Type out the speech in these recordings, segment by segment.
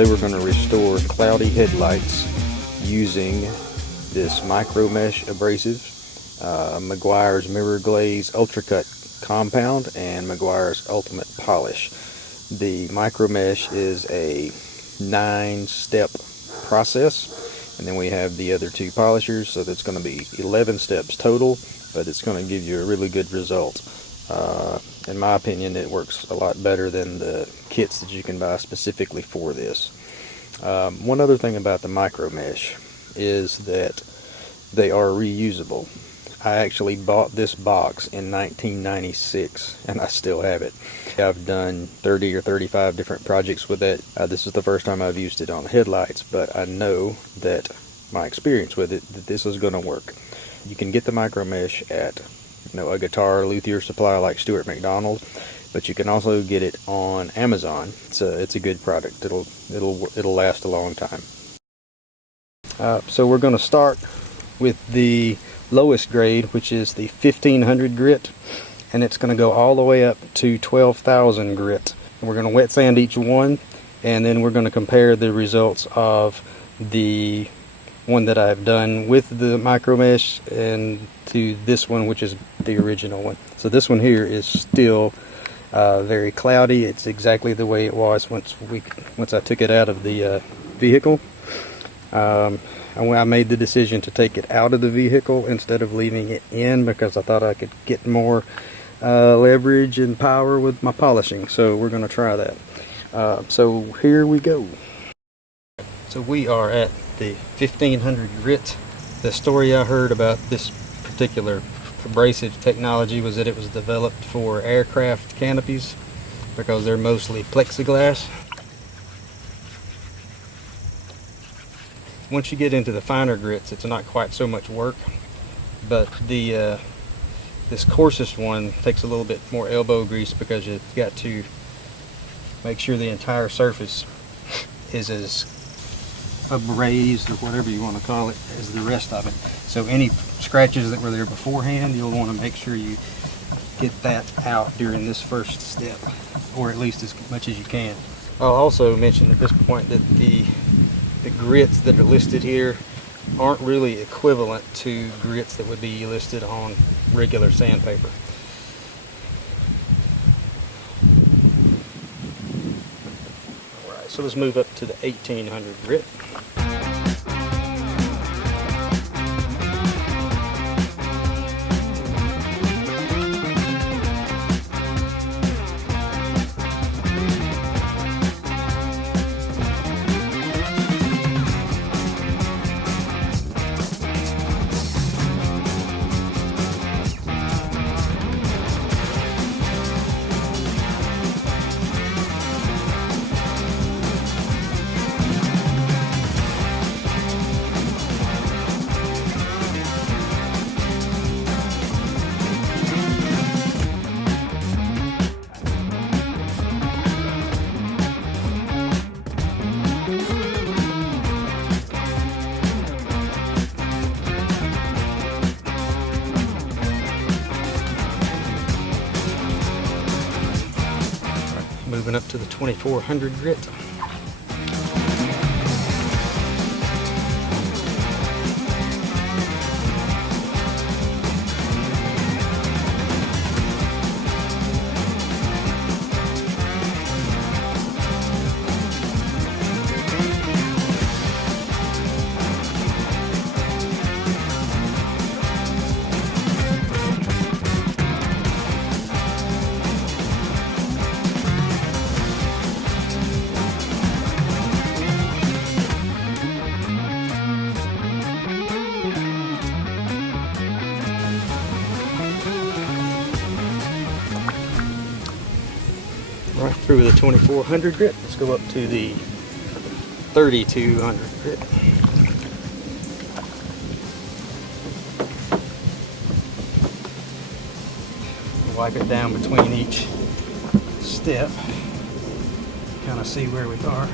Today we're going to restore cloudy headlights using this micro mesh abrasive, Meguiar's Mirror Glaze Ultra Cut Compound, and Meguiar's Ultimate Polish. The micro mesh is a 9-step process, and then we have the other 2 polishers, so that's going to be 11 steps total, but it's going to give you a really good result. In my opinion, it works a lot better than the kits that you can buy specifically for this. One other thing about the micro mesh is that they are reusable. I actually bought this box in 1996 and I still have it. I've done 30 or 35 different projects with it. This is the first time I've used it on headlights, but I know that my experience with it, that this is going to work. You can get the micro mesh at a guitar luthier supply like Stuart McDonald, but you can also get it on Amazon. It's a good product. It'll last a long time. So we're going to start with the lowest grade, which is the 1500 grit, and it's going to go all the way up to 12,000 grit. And we're going to wet sand each one, and then we're going to compare the results of the one that I've done with the micro mesh and to this one, which is the original one. So this one here is still very cloudy. It's exactly the way it was once I took it out of the vehicle. I made the decision to take it out of the vehicle instead of leaving it in because I thought I could get more leverage and power with my polishing. So we're going to try that. So here we go. So we are at the 1500 grit. The story I heard about this particular abrasive technology was that it was developed for aircraft canopies because they're mostly plexiglass. Once you get into the finer grits, it's not quite so much work, but this coarsest one takes a little bit more elbow grease because you've got to make sure the entire surface is as abrased, or whatever you want to call it, as the rest of it. So any scratches that were there beforehand, you'll want to make sure you get that out during this first step, or at least as much as you can. I'll also mention at this point that the grits that are listed here aren't really equivalent to grits that would be listed on regular sandpaper. Alright, so let's move up to the 1800 grit. Moving up to the 2400 grit. Right through the 2400 grit. Let's go up to the 3200 grit. Wipe it down between each step. Kind of see where we are.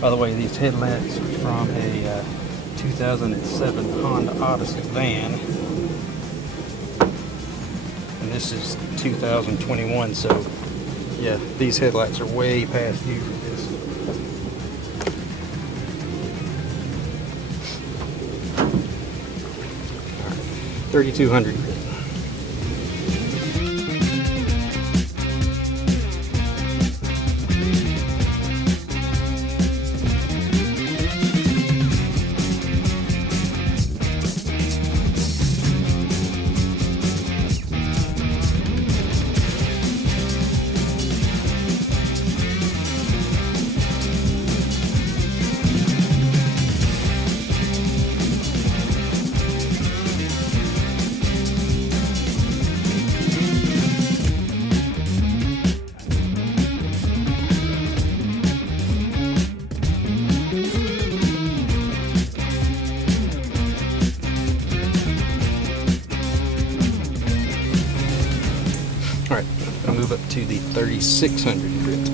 By the way, these headlights are from a 2007 Honda Odyssey van. And this is 2021, so yeah, these headlights are way past due for this. 3,200 grit. Alright, I'll move up to the 3,600 grit.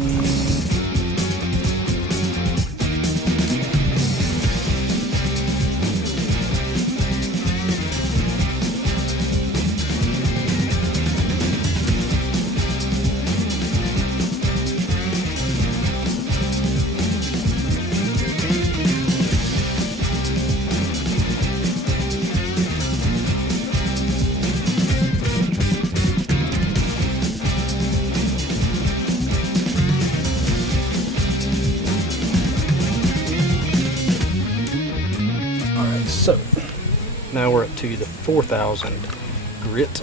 So now we're up to the 4,000 grit.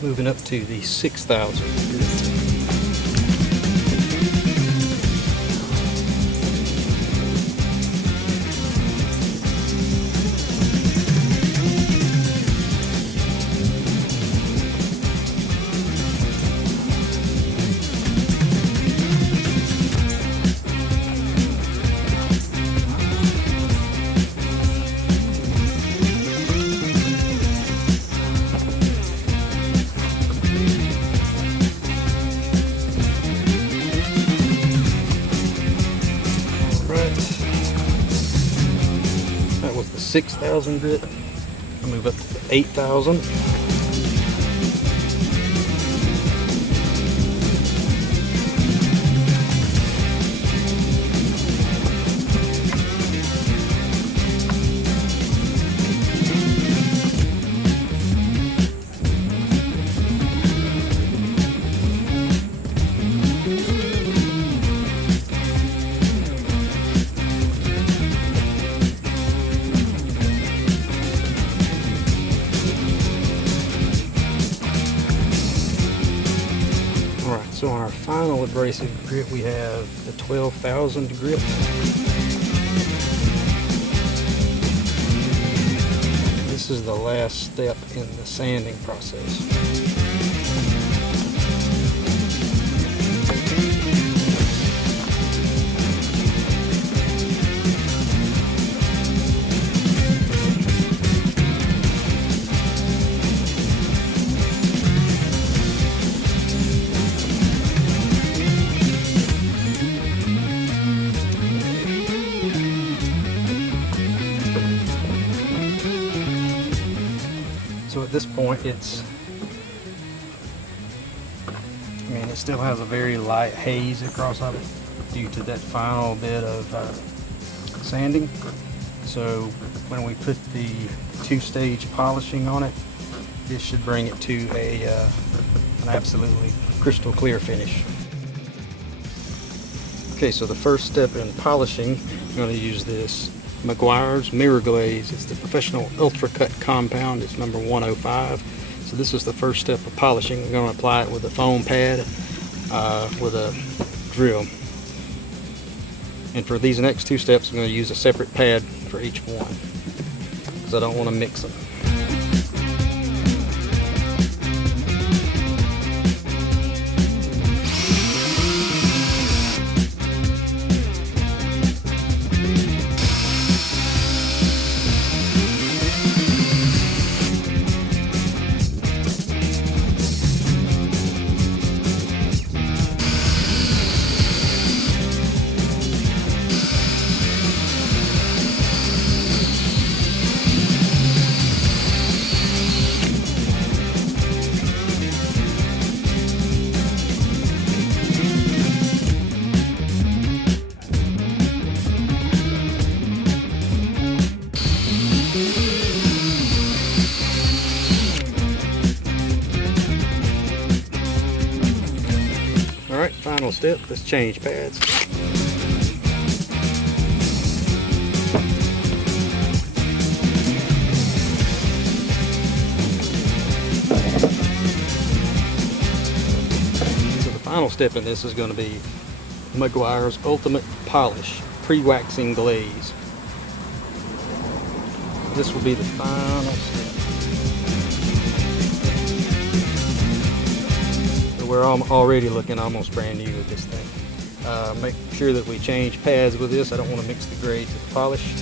Moving up to the 6,000 grit. That was the 6,000 grit. I'll move up to the 8,000. Alright, so on our final abrasive grit we have the 12,000 grit. This is the last step in the sanding process. So at this point it still has a very light haze across of it due to that final bit of sanding. So when we put the two-stage polishing on it, this should bring it to an absolutely crystal clear finish. Okay, so the first step in polishing, I'm going to use this Meguiar's Mirror Glaze. It's the professional ultra cut compound. It's number 105. So this is the first step of polishing. We're going to apply it with a foam pad with a drill. And for these next two steps, I'm going to use a separate pad for each one because I don't want to mix them. step, let's change pads. So the final step in this is going to be Meguiar's Ultimate Polish Pre-Waxing Glaze. This will be the final step. So we're already looking almost brand new with this thing. Make sure that we change pads with this. I don't want to mix the grades with the polish.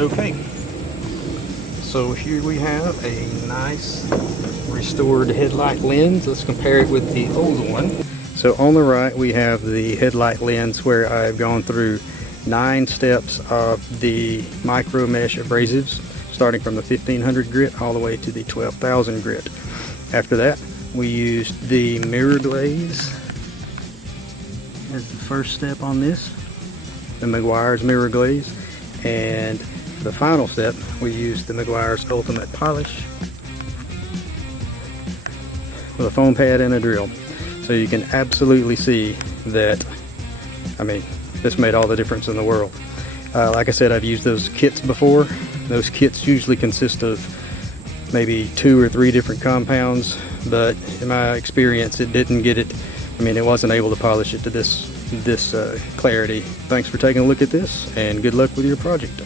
Okay, so here we have a nice restored headlight lens. Let's compare it with the old one. So on the right we have the headlight lens where I've gone through 9 steps of the micro mesh abrasives, starting from the 1500 grit all the way to the 12,000 grit. After that we used the mirror glaze as the first step on this, the Meguiar's mirror glaze, and for the final step we used the Meguiar's Ultimate Polish with a foam pad and a drill. So you can absolutely see that, I mean, this made all the difference in the world. Like I said, I've used those kits before. Those kits usually consist of maybe 2 or 3 different compounds, but in my experience it didn't get it, I mean, it wasn't able to polish it to this clarity. Thanks for taking a look at this, and good luck with your project.